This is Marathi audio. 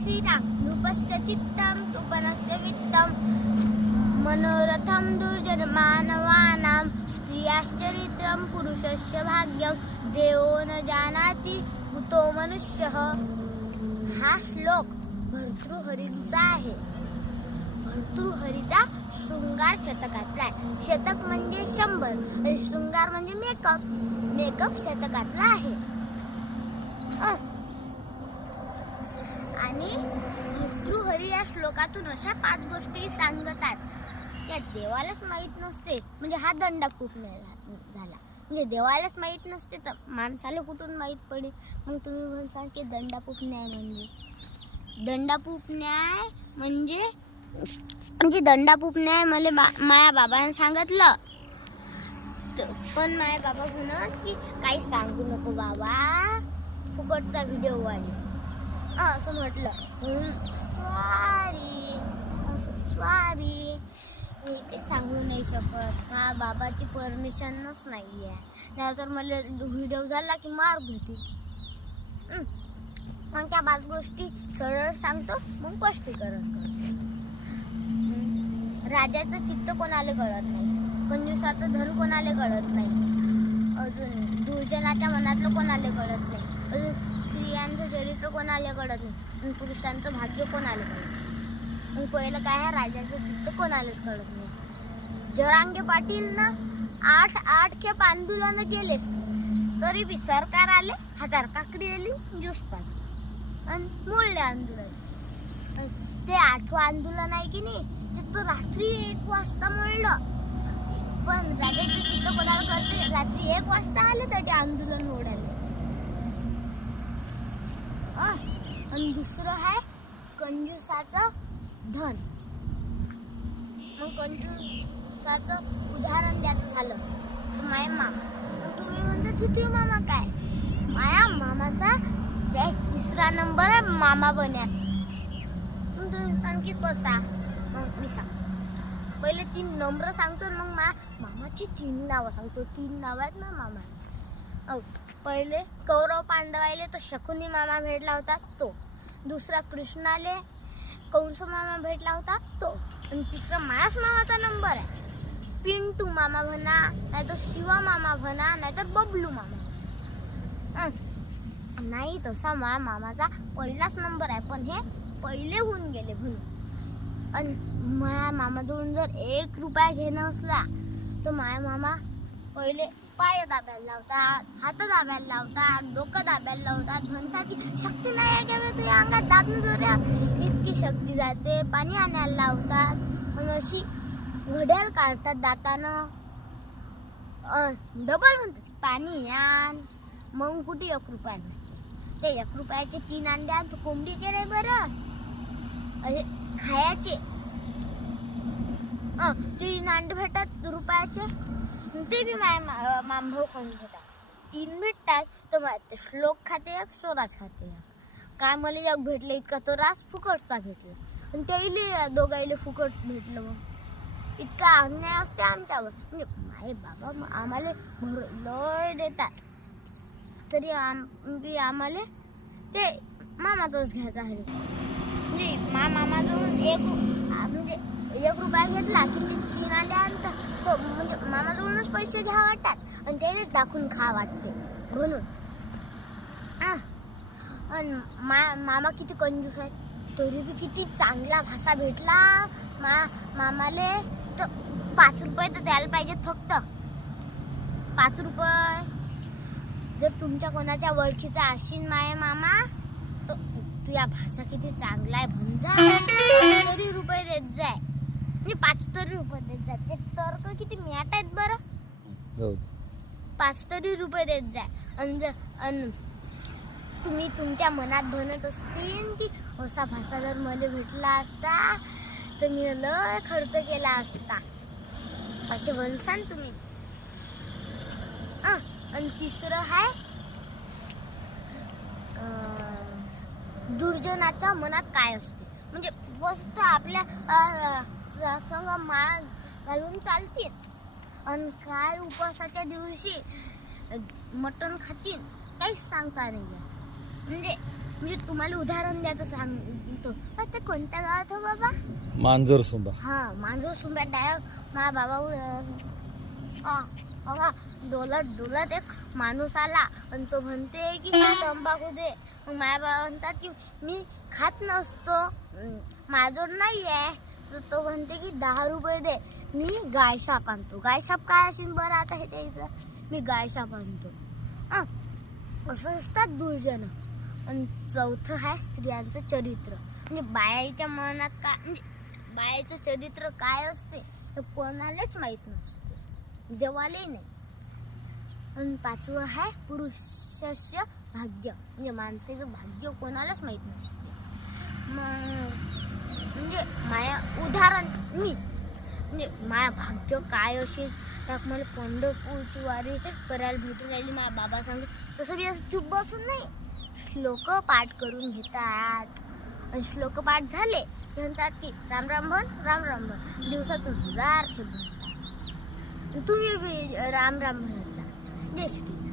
श्रीराम नृपस्य चित्तं कृपणस्य वित्तं मनोरथं दुर्जन मानवानां स्त्रियाश्चरित्रं पुरुषस्य भाग्यं देवो न जानाति कुतो मनुष्यः. हा श्लोक भर्तृहरींचा आहे. भर्तृहरीचा शृंगार शतकातला आहे. शतक म्हणजे 100 आणि शृंगार म्हणजे मेकअप शतकातला आहे. आणि भर्तृहरी या श्लोकातून अशा 5 गोष्टी सांगतात त्या देवालाच माहीत नसते. म्हणजे हा दंडापूप झाला. म्हणजे देवालाच माहीत नसते तर माणसाला कुठून माहीत पडेल. मग तुम्ही म्हणसाल की दंडापूप न्याय म्हणजे दंडापूप न्याय मला माया बाबाने सांगितलं. पण माया बाबा म्हणत की काही सांगू नको बाबा, फुकटचा व्हिडिओ वाढेल असं म्हटलं. म्हणून सॉरी मी काही सांगू नाही शकत. माझ्या बाबाची परमिशनच नाही आहे. त्यानंतर मला व्हिडिओ झाला की मार भेटेल. मग त्या 5 गोष्टी सरळ सांगतो, मग स्पष्टीकरण करतो. राजाचं चित्त कोणाला कळत नाही, कंजूसाचं धन कोणाला कळत नाही, अजून दुर्जनाच्या मनातलं कोणाला कळत नाही, अजून स्त्रियांचं चरित्र कोणाला कळत नाही, आणि पुरुषांचं भाग्य कोणाला कळत नाही. मग पहिलं काय आहे, राजाचं चित्त कोणालाच कळत नाही. जरांगे पाटील ना 8 खेप आंदोलन केले तरी बी सरकार आले, हातावर काकडी आली, ज्यूस पाजली आणि मोडले आंदोलन. ते 8वं आंदोलन आहे की नाही, ते तो रात्री 1 वाजता मोडलं. पण राजाची चित्त कोणाला कळते, रात्री 1 वाजता आले तरी आंदोलन मोडाले. आणि दुसरं आहे कंजूसाचं धन. मग कंजूसाचं उदाहरण द्यायचं झालं तर माया मामा. तुम्ही म्हणता किती मामा काय, माया मामाचा 3रा नंबर आहे मामा बन्यात. मग तुम्ही सांग की कसा. मग मी सांग पहिले 3 नंबर सांगतो, मग मामाची 3 नावं सांगतो. 3 नावं आहेत ना मामा. पहिले कौरव पांडवाले तो शकुनी मामा भेटला होता तो. दुसरा कृष्णाले कंस मामा भेटला होता तो. आणि तिसरा मायाच मामाचा नंबर आहे. पिंटू मामा म्हणा, नाहीतर शिवा मामा म्हणा, नाहीतर बबलू मामा. नाही तसा माया मामाचा पहिलाच नंबर आहे, पण हे पहिले होऊन गेले म्हणून. आणि माया मामाजवळून जर 1 रुपया घेणं असला तर माया मामा पहिले पाय दाबायला लावतात, हात दाबायला लावतात, डोकं दाबायला लावतात. म्हणतात की शक्ती नाही आहे का तुझ्या अंगात, दाबून जोऱ्या इतकी शक्ती जाते. पाणी आणायला लावतात, मग अशी घड्याळ काढतात दातानं. डबल म्हणतात पाणी आण. मग कुठे 1 रुपया भेटते. ते 1 रुपयाचे 3 अंडे आण. तो कोंबडीचे नाही बरं, असे खायचे 3 अंडे भेटतात रुपयाचे. ते बी मामभाऊ खाऊन घेतात. 3 भेटतात तर ते श्लोक खाते 1, स्वराज खाते 1. काय मला 1 भेटलं इतका तो रास फुकटचा भेटला, आणि त्याला दोघाईले फुकट भेटलं. मग इतका अन्याय असते आमच्यावर. म्हणजे माय बाबा आम्हाला लय देतात तरी आम्हाला ते मामाचंच घ्यायचं आहे. म्हणजे मामाजवळून 1 रुपया घेतला की 3 अंडे आणतात. तो म्हणजे मामाजवळूनच पैसे घ्या वाटतात आणि त्यानेच दाखवून खा वाटते म्हणून. आणि मामा किती कंजूस आहे, तरी बी किती चांगला भाषा भेटला मामाले. तर 5 रुपये तर द्यायला पाहिजेत फक्त. 5 रुपये जर तुमच्या कोणाच्या ओळखीचा असेल माया मामा, तर तुझ्या भाषा किती चांगला आहे भंजा, तरी रुपये देत जाय. म्हणजे 5 तरी रुपये देत जाय. ते तर्क किती मॅट आहेत बरं. 5 तरी रुपये देत जाय. आणि तुम्ही तुमच्या मनात म्हणत असतील की असा भाषा जर मला भेटला असता तर मी लय खर्च केला असता, असे म्हणसान तुम्ही. आणि तिसरं आहे दुर्जनाच्या मनात काय असते. म्हणजे मस्त आपल्या संग माळ घालून चालतील आणि काय उपवासाच्या दिवशी मटण खातील काहीच सांगता नाही. म्हणजे म्हणजे तुम्हाला उदाहरण द्यायचं सांगतो. ते कोणत्या गावात हो बाबा? मांजरसुंबा. हा, मांजर सुंब्यात डायरेक्ट माझ्या बाबा डोलत डोलत एक माणूस आला आणि तो म्हणते की मला तंबाखू दे. मग माझ्या बाबा म्हणतात की मी खात नसतो, माझ्याजवळ नाही आहे. तर तो म्हणते की 10 रुपये दे, मी गायसाप आणतो. गायसाप काय असेल बरं आता हे द्यायचं, मी गायसाप आणतो. असं असतात दुर्जन. आणि चौथं आहे स्त्रियांचं चरित्र. म्हणजे बायाच्या मनात काय, म्हणजे बायाचं चरित्र काय असते ते कोणालाच माहीत नसते, देवालाही नाही. आणि 5वं आहे पुरुषस्य भाग्य. म्हणजे माणसाचं भाग्य कोणालाच माहीत नसते. मग म्हणजे माया उदाहरण मी म्हणजे माया भाग्य काय असेल तर मला पंढरपूरची वारी करायला भेटून राहिली. माझ्या बाबा सांगते तसं बी असं चूप बसून नाही, श्लोक पाठ करून घेतात. आणि श्लोक पाठ झाले ते म्हणतात की राम राम म्हण, राम राम म्हण. दिवसातून 1000 खेप म्हणतात. तुम्ही बी राम राम म्हणत जा. जय श्री